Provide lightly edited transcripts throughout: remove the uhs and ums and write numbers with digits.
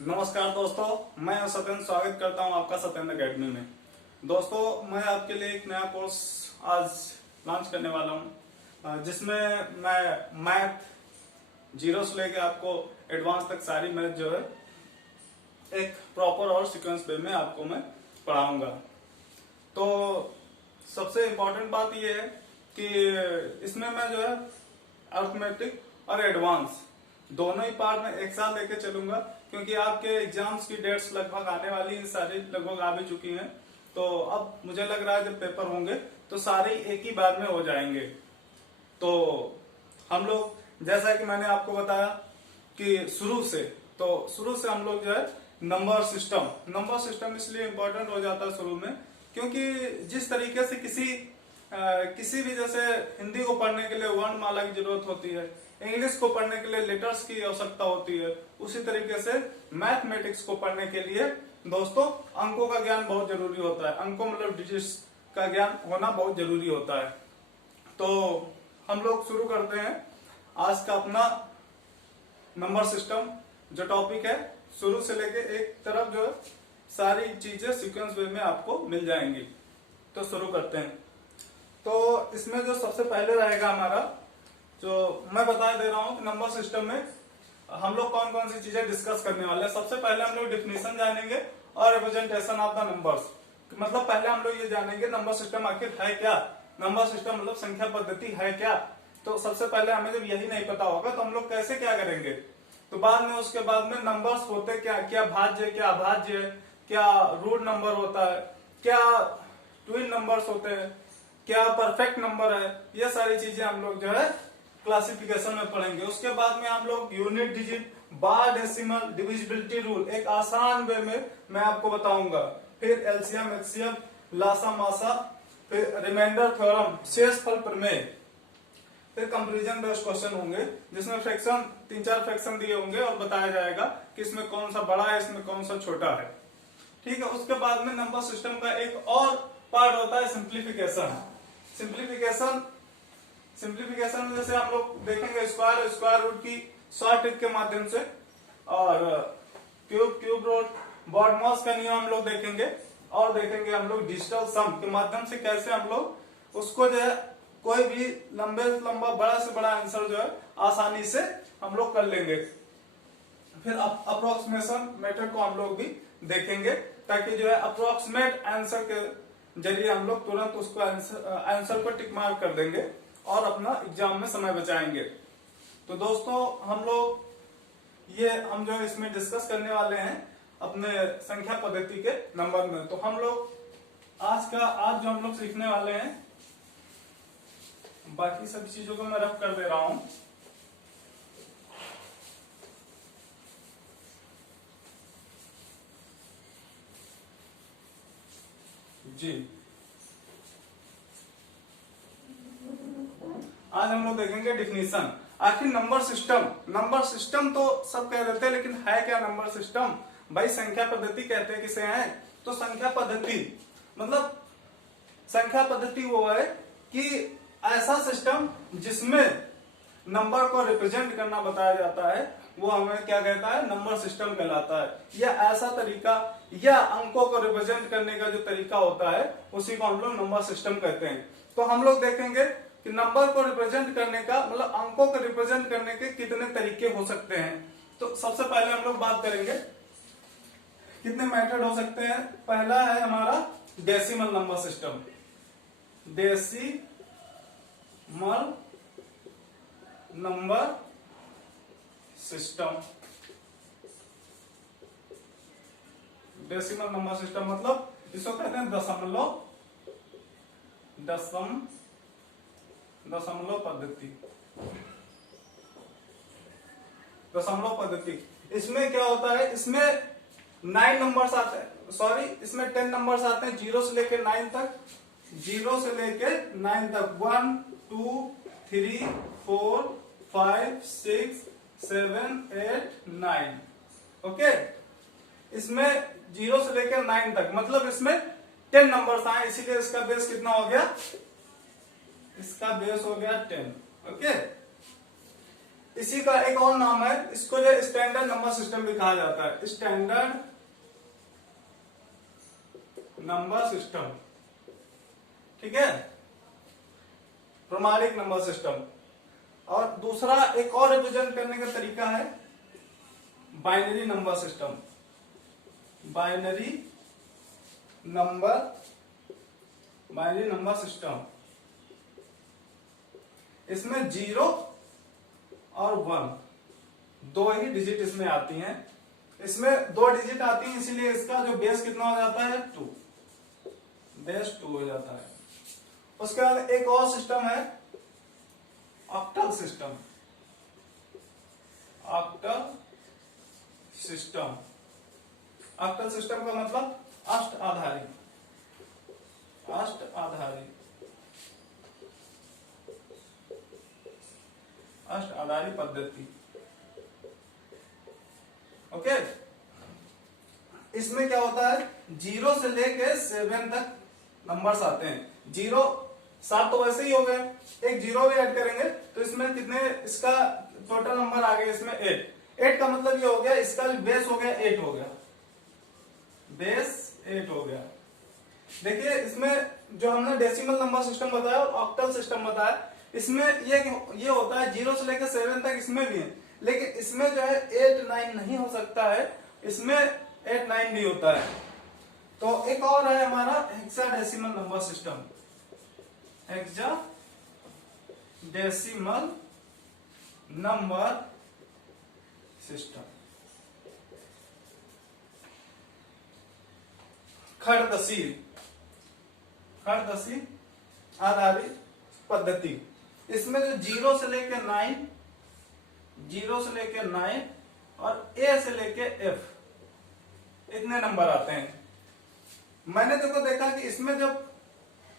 नमस्कार दोस्तों, मैं सत्येंद्र स्वागत करता हूं आपका सत्येंद्र अकेडमी में। दोस्तों, मैं आपके लिए एक नया कोर्स आज लॉन्च करने वाला हूं, जिसमें मैं मैथ जीरो से लेके आपको एडवांस तक सारी मैथ जो है एक प्रॉपर और सीक्वेंस वे में आपको मैं पढ़ाऊंगा। तो सबसे इम्पोर्टेंट बात यह है कि इसमें मैं जो है अर्थमेटिक और एडवांस दोनों ही पार्ट में एक साथ लेके चलूंगा, क्योंकि आपके एग्जाम्स की डेट्स लगभग आने वाली हैं, सारी लगभग आ भी चुकी हैं। तो अब मुझे लग रहा है जब पेपर होंगे तो सारे एक ही बार में हो जाएंगे। तो हम लोग, जैसा कि मैंने आपको बताया कि शुरू से हम लोग जो है नंबर सिस्टम इसलिए इम्पोर्टेंट हो जाता है शुरू में, क्योंकि जिस तरीके से किसी भी, जैसे हिंदी को पढ़ने के लिए वर्णमाला की जरूरत होती है, इंग्लिश को पढ़ने के लिए लेटर्स की आवश्यकता होती है, उसी तरीके से मैथमेटिक्स को पढ़ने के लिए दोस्तों अंकों का ज्ञान बहुत जरूरी होता है। अंकों मतलब डिजिट्स का ज्ञान होना बहुत जरूरी होता है। तो हम लोग शुरू करते हैं आज का अपना नंबर सिस्टम जो टॉपिक है। शुरू से लेके एक तरफ जो है सारी चीजें सीक्वेंस वे में आपको मिल जाएंगी। तो शुरू करते हैं। तो इसमें जो सबसे पहले रहेगा हमारा, जो मैं बता दे रहा हूं कि नंबर सिस्टम में हम लोग कौन कौन सी चीजें डिस्कस करने वाले हैं। सबसे पहले हम लोग डिफिनेशन जानेंगे और रिप्रेजेंटेशन ऑफ द नंबर्स। मतलब पहले हम लोग ये जानेंगे नंबर सिस्टम आखिर है क्या, नंबर सिस्टम मतलब संख्या पद्धति है क्या। तो सबसे पहले हमें जब यही नहीं पता होगा तो हम लोग कैसे क्या करेंगे। तो बाद में, उसके बाद में नंबर्स होते क्या, क्या भाज्य है, क्या अभाज्य है, क्या रूट नंबर होता है, क्या ट्विन नंबर्स होते हैं, क्या परफेक्ट नंबर है, ये सारी चीजें हम लोग जो है क्लासिफिकेशन में पढ़ेंगे। उसके बाद में हम लोग यूनिट डिजिट, बार डेसिमल, डिविजिबिलिटी रूल एक आसान वे में मैं आपको बताऊंगा। फिर एलसीएम, एचसीएफ, लासा मासा, फिर रिमाइंडर थ्योरम, शेषफल प्रमेय, फिर कंपैरिजन बेस्ड क्वेश्चन होंगे जिसमें फ्रैक्शन, 3-4 फ्रैक्शन दिए होंगे और बताया जाएगा कि इसमें कौन सा बड़ा है, इसमें कौन सा छोटा है। ठीक है। उसके बाद में नंबर सिस्टम का एक और पार्ट होता है सिंप्लीफिकेशन में जैसे हम लोग देखेंगे स्क्वायर रूट की शॉर्ट ट्रिक के माध्यम से, और क्यूब रूट, बॉडमॉस का नियम हम लोग देखेंगे, और देखेंगे हम लोग डिजिटल सम के माध्यम से कैसे हम लोग उसको जो है कोई भी लंबे से लंबा, बड़ा से बड़ा आंसर जो है आसानी से हम लोग कर लेंगे। फिर अप्रोक्सीमेशन मेथड को हम लोग भी देखेंगे, ताकि जो है अप्रोक्सीमेट आंसर के जरिए हम लोग तुरंत उसको आंसर को टिक मार्क कर देंगे और अपना एग्जाम में समय बचाएंगे। तो दोस्तों हम जो है इसमें डिस्कस करने वाले हैं अपने संख्या पद्धति के नंबर में। तो हम लोग आज जो हम लोग सीखने वाले हैं, बाकी सभी चीजों को मैं रफ कर दे रहा हूं। जी, आज हम लोग देखेंगे डिफिनीशन। आखिर नंबर सिस्टम तो सब कह देते हैं, लेकिन है क्या नंबर सिस्टम? भाई संख्या पद्धति कहते हैं किसे है? तो संख्या पद्धति मतलब संख्या पद्धति वो है कि ऐसा सिस्टम जिसमें नंबर को रिप्रेजेंट करना बताया जाता है, वो हमें क्या कहता है? नंबर सिस्टम कहलाता है। या ऐसा तरीका, या अंकों को रिप्रेजेंट करने का जो तरीका होता है उसी को हम लोग नंबर सिस्टम कहते हैं। तो हम लोग देखेंगे कि नंबर को रिप्रेजेंट करने का मतलब अंकों को रिप्रेजेंट करने के कितने तरीके हो सकते हैं। तो सबसे पहले हम लोग बात करेंगे कितने मेथड हो सकते हैं। पहला है हमारा decimal number system. Decimal number system, decimal number system मतलब इसको कहते हैं दशमलव पद्धति। इसमें क्या होता है? इसमें 9 नंबर्स आते हैं, सॉरी इसमें 10 नंबर्स आते हैं, 0 से लेकर 9 तक। 1 2 3 4 5 6 7 8 9। ओके, इसमें 0 से लेकर 9 तक, मतलब इसमें 10 नंबर्स आए, इसीलिए इसका बेस कितना हो गया? इसका बेस हो गया 10। ओके, इसी का एक और नाम है, इसको जो स्टैंडर्ड नंबर सिस्टम भी कहा जाता है, स्टैंडर्ड नंबर सिस्टम। ठीक है, प्रमाणिक नंबर सिस्टम। और दूसरा एक और रिप्रेजेंट करने का तरीका है binary number system. Binary number system, इसमें 0 और 1 दो ही डिजिट इसमें आती हैं। इसमें 2 डिजिट आती हैं, इसीलिए इसका जो बेस कितना हो जाता है 2, बेस 2 हो जाता है। उसके बाद एक और सिस्टम है octal system. Octal system, octal system का मतलब अष्ट आधारी, अष्ट आधारी, अष्ट आधारी पद्धति। ओके, इसमें क्या होता है 0 से लेके 7 तक नंबर्स आते हैं। 0 7 तो वैसे ही हो गए, एक 0 भी ऐड करेंगे तो इसमें कितने, इसका टोटल नंबर आ गए इसमें 8 का मतलब ये हो गया, इसका भी बेस हो गया 8 हो गया, बेस 8 हो गया। देखिए इसमें जो हमने डेसिमल नंबर सिस्टम बताया और ऑक्टल सिस्टम बताया, इसमें ये होता है 0 से लेकर 7 तक इसमें भी है, लेकिन इसमें जो है 8 9 नहीं हो सकता है, इसमें 8 9 भी होता है। तो एक और है हमारा hexadecimal number system, hexadecimal number system. खड़दशी आधारित पद्धति। इसमें जो 0 से लेकर 9, 0 से लेकर 9 और ए से लेकर एफ इतने नंबर आते हैं। मैंने देखा कि इसमें जब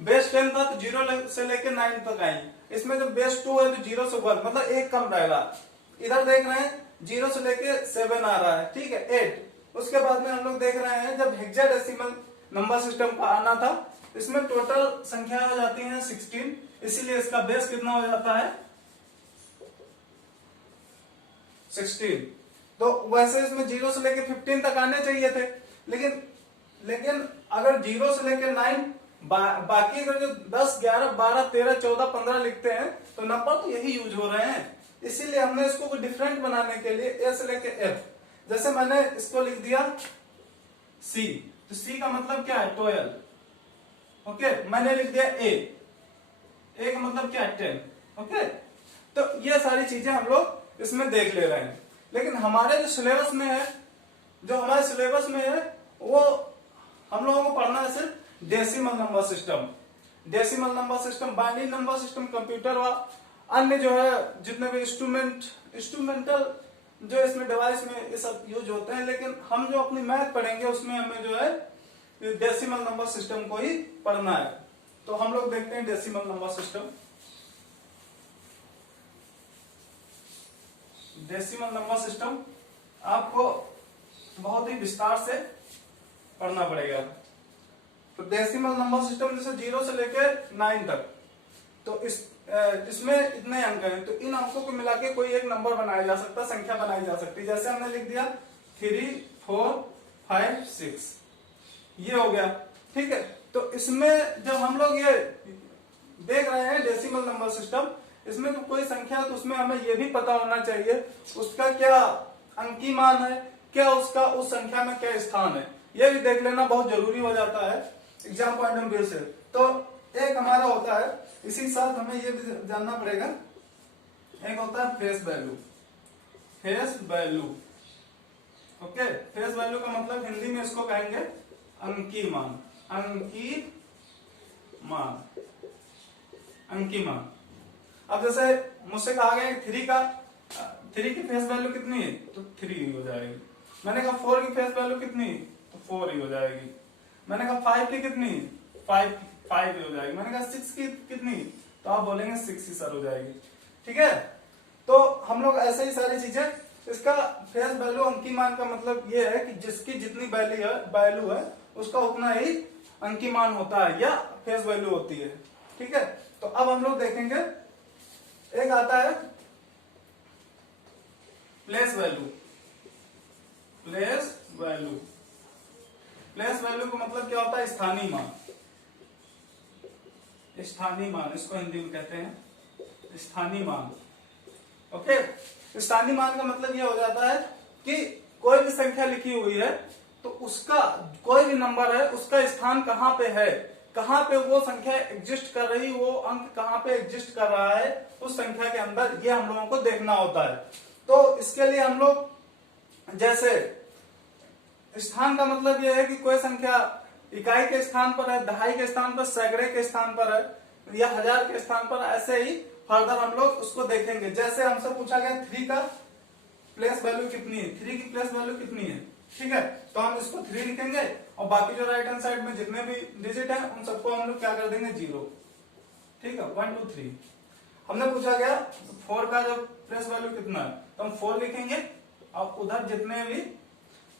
बेस 10 था तो 0 से लेकर 9 तक आई, इसमें जब बेस 2 है तो 0 से 1 मतलब एक कम रहेगा। इधर देख रहे हैं 0 से लेकर 7 आ रहा है, ठीक है 8। उसके बाद में हम लोग देख रहे हैं जब हेक्साडेसिमल नंबर सिस्टम का आना था, इसमें टोटल संख्या हो जाती है 16, इसीलिए इसका बेस कितना हो जाता है 16। तो वैसे इसमें 0 से लेकर 15 तक आने चाहिए थे, लेकिन अगर 0 से लेकर 9 बाकी अगर जो 10 11 12 13 14 15 लिखते हैं तो नंबर तो यही यूज हो रहे हैं। इसीलिए हमने इसको डिफरेंट बनाने के लिए ए से लेकर एफ, जैसे मैंने इसको लिख दिया सी, तो सी का मतलब क्या है 12। ओके, मैंने लिख दिया ए का मतलब क्या है 10। ओके, तो ये सारी चीजें हम लोग इसमें देख ले रहे हैं, लेकिन हमारे जो सिलेबस में है, वो हम लोगों को पढ़ना है सिर्फ decimal number system. Decimal number system, binary number system, computer व अन्य जो है जितने भी इंस्ट्रूमेंटल जो इसमें डिवाइस में ये सब यूज होते हैं, लेकिन हम जो अपनी मैथ पढ़ेंगे उसमें हमें जो है डेसिमल नंबर सिस्टम को ही पढ़ना है। तो हम लोग देखते हैं decimal number system. Decimal number system आपको बहुत ही विस्तार से पढ़ना पड़ेगा। तो डेसिमल नंबर सिस्टम जैसे 0 से लेकर 9 तक, तो इसमें इतने अंक हैं, तो इन अंकों को मिला के कोई एक नंबर बनाया जा सकता है, संख्या बनाई जा सकती है। जैसे हमने लिख दिया 3 4 5 6, ये हो गया, ठीक है। तो इसमें जब हम लोग ये देख रहे हैं डेसिमल नंबर सिस्टम, इसमें तो कोई संख्या है तो उसमें हमें ये भी पता होना चाहिए उसका क्या अंकी मान है, क्या उसका उस संख्या में क्या स्थान है, ये भी देख लेना बहुत जरूरी हो जाता है एग्जाम पॉइंट ऑफ व्यू से। तो एक हमारा होता है, इसी के साथ हमें ये भी जानना पड़ेगा, एक होता है face value. Face value, okay, face value का मतलब हिंदी में इसको कहेंगे अंकी मान। अंकी मान। अब जैसे मुझसे कहा गया 3 की फेस वैल्यू कितनी है, तो 3 हो जाएगी। मैंने कहा 4 की फेस वैल्यू कितनी है, तो 4 ही हो जाएगी। मैंने कहा 5 की कितनी, 5 ही हो जाएगी। मैंने कहा 6 की कितनी, तो आप बोलेंगे 6 ही सर हो जाएगी, ठीक है। तो हम लोग ऐसे ही सारी चीजें, इसका फेस वैल्यू अंकी मान का मतलब ये है कि जिसकी जितनी वैल्यू है उसका उतना ही अंकी मान होता है या फेस वैल्यू होती है, ठीक है। तो अब हम लोग देखेंगे, एक आता है place value. Place value, place value का मतलब क्या होता है? स्थानीय मान। स्थानीय मान इसको हिंदी में कहते हैं स्थानीय मान। ओके, स्थानीय मान का मतलब ये हो जाता है कि कोई भी संख्या लिखी हुई है तो उसका कोई भी नंबर है उसका स्थान कहाँ पे है, कहाँ पे वो संख्या एग्जिस्ट कर रही, वो अंक कहाँ पे एग्जिस्ट कर रहा है उस संख्या के अंदर, ये हम लोगों को देखना होता है। तो इसके लिए हम लोग, जैसे स्थान का मतलब यह है कि कोई संख्या इकाई के स्थान पर है, दहाई के स्थान पर, सैकड़े के स्थान पर है या हजार के स्थान पर, ऐसे ही फर्दर हम लोग उसको देखेंगे। जैसे हमसे पूछा गया 3 का प्लेस वैल्यू कितनी है, 3 की प्लेस वैल्यू कितनी है, ठीक है, तो हम इसको 3 लिखेंगे और बाकी जो राइट हैंड साइड में जितने भी डिजिट हैं उन सबको हम लोग क्या कर देंगे 0, ठीक है, 1 2 3। हमने पूछा गया 4 का जो प्लेस वैल्यू कितना है तो हम 4 लिखेंगे और उधर जितने भी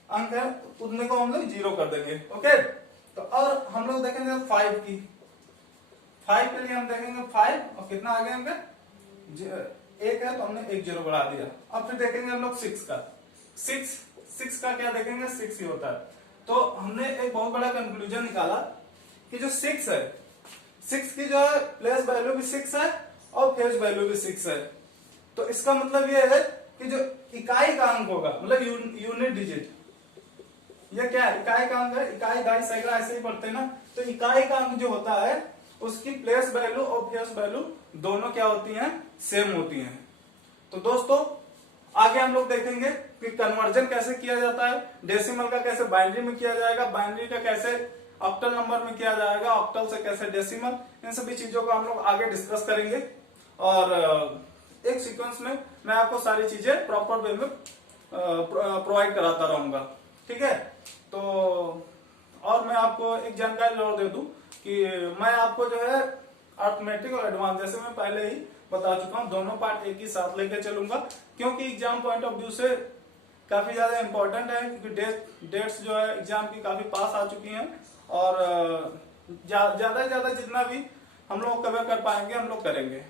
अंक है उतने को हम लोग 0 कर देंगे। ओके, तो और हम लोग देखेंगे 5 की, 5 के लिए हम देखेंगे 5 और कितना आ गया हमका 1 है तो हमने 1 0 बढ़ा दिया। अब फिर देखेंगे हम लोग 6 का, 6 का क्या देखेंगे 6 ही होता है। तो हमने एक बहुत बड़ा कंक्लूजन निकाला कि जो 6 है, 6 की जो है प्लेस वैल्यू भी 6 है और फेज वैल्यू भी 6 है। तो इसका मतलब ये है कि जो इकाई का अंक होगा, मतलब यूनिट डिजिट, ये क्या है इकाई का अंक है, इकाई दहाई सैकड़ा ऐसे ही पढ़ते हैं ना, तो इकाई का अंक जो होता है उसकी प्लेस वैल्यू और फेस वैल्यू दोनों क्या होती हैं, सेम होती हैं। तो दोस्तों आगे हम लोग देखेंगे कि कन्वर्जन कैसे किया जाता है, डेसिमल का कैसे बाइनरी में किया जाएगा, बाइनरी का कैसे ऑक्टल नंबर में किया जाएगा, ऑक्टल से कैसे डेसिमल, इन सभी चीजों को हम लोग आगे डिस्कस करेंगे। और एक सीक्वेंस में मैं आपको सारी चीजें प्रॉपर वे में प्रोवाइड कराता रहूंगा, ठीक है। तो और मैं आपको एक जानकारी और दे दूं कि मैं आपको जो है अर्थमेटिक और एडवांस, जैसे मैं पहले ही बता चुका हूं, दोनों पार्ट एक ही साथ लेके चलूंगा क्योंकि एग्जाम पॉइंट ऑफ व्यू से काफी ज्यादा इंपॉर्टेंट है, क्योंकि डेट्स जो है एग्जाम की काफी पास आ चुकी हैं और ज्यादा से ज्यादा जितना भी हम लोग कवर कर पाएंगे हम लोग करेंगे।